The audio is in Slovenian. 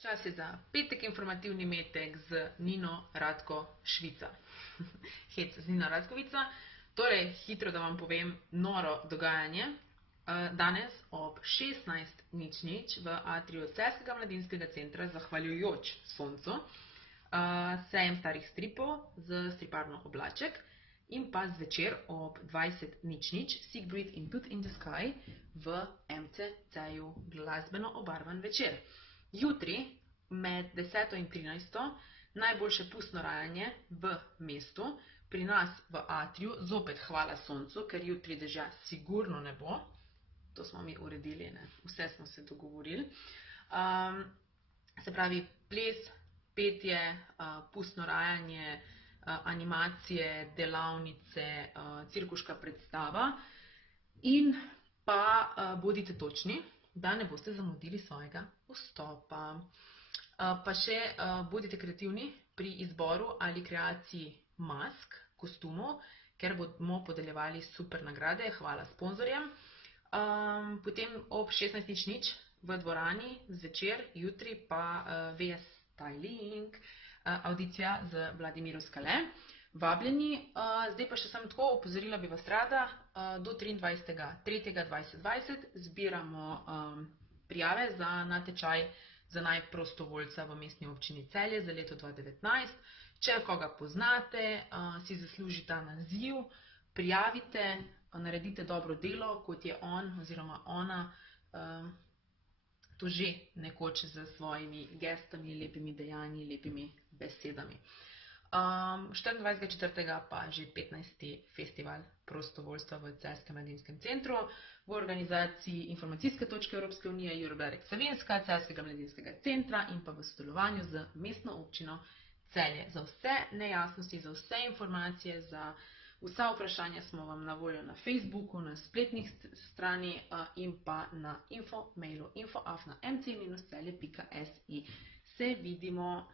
Čas je za petek informativni metek z Nino Radko Švica. Hec z Nino Radkovica. Torej, hitro da vam povem noro dogajanje. Danes ob 16:00 v atriju Celjskega mladinskega centra, zahvaljujoč soncu, sejem starih stripov z striparno Oblaček in pa zvečer ob 20:00 Siegfried in Tooth in the Sky v MC Celju glasbeno obarvan večer. Jutri med 10. in 13. najboljše pustno rajanje v mestu, pri nas v atriju, zopet hvala soncu, ker jutri dežja sigurno ne bo. To smo mi uredili, ne? Vse smo se dogovorili. Se pravi, ples, petje, pustno rajanje, animacije, delavnice, cirkuška predstava in pa bodite točni, da ne boste zamudili svojega vstopa. Pa še bodite kreativni pri izboru ali kreaciji mask, kostumov, ker bomo podeljevali super nagrade, hvala sponzorjem. Potem ob 16:00 v dvorani zvečer, jutri pa VS Styling, audicija z Vladimirom Skale. Vabljeni, zdaj pa še samo tako, opozorila bi vas rada, do 23.3.2020 zbiramo prijave za natečaj za naj prostovoljca v Mestni občini Celje za leto 2019. Če koga poznate, si zasluži ta naziv, prijavite, naredite dobro delo, kot je on oziroma ona to že nekoč s svojimi gestami, lepimi dejanji, lepimi besedami. 24.4. pa že 15. festival prostovoljstva v Celjskem mladinskem centru v organizaciji Informacijske točke Evropske unije, Eurodirect Savinjska, Celjskega mladinskega centra in pa v sodelovanju z Mestno občino Celje. Za vse nejasnosti, za vse informacije, za vsa vprašanja smo vam na voljo na Facebooku, na spletnih strani in pa na info-mailu info@mc-celje.si. Se vidimo!